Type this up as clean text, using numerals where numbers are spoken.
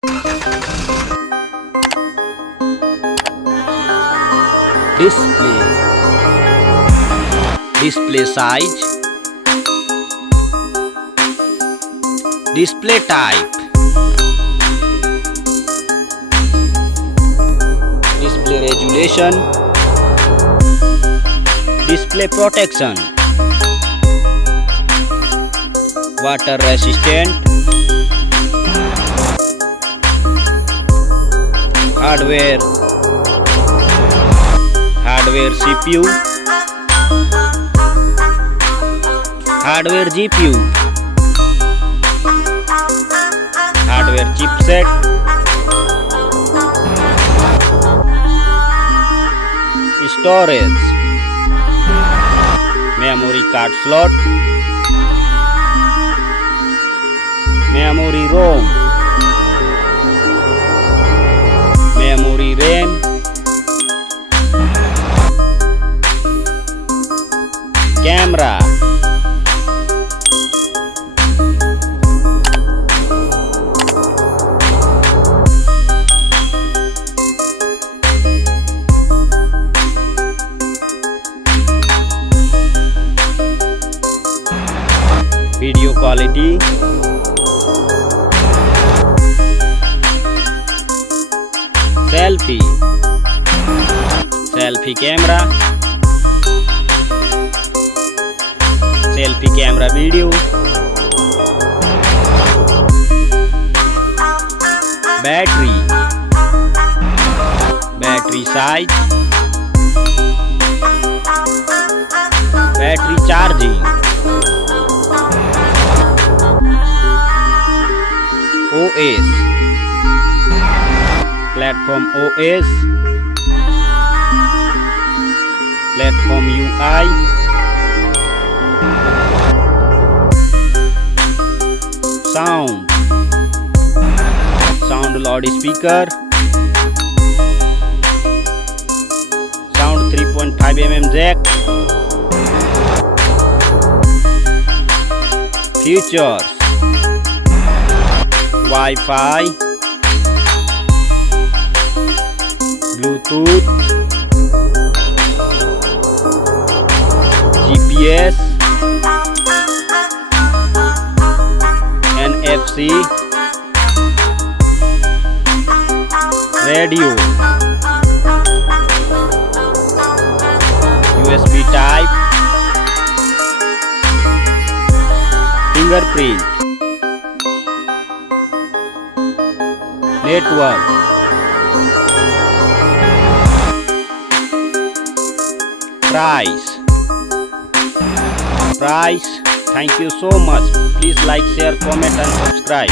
Display. Display size. Display type. Display resolution. Display protection. Water resistant. Hardware CPU, hardware GPU, hardware chipset, storage, memory card slot, memory ROM, memory RAM, camera, video quality, selfie camera, selfie camera video, battery size, battery charging, OS, platform OS, platform UI, sound loudspeaker, sound 3.5mm jack, features, Wi-Fi, Bluetooth, GPS, NFC, radio, USB type, fingerprint, network, price. Thank you so much. Please like, share, comment and subscribe.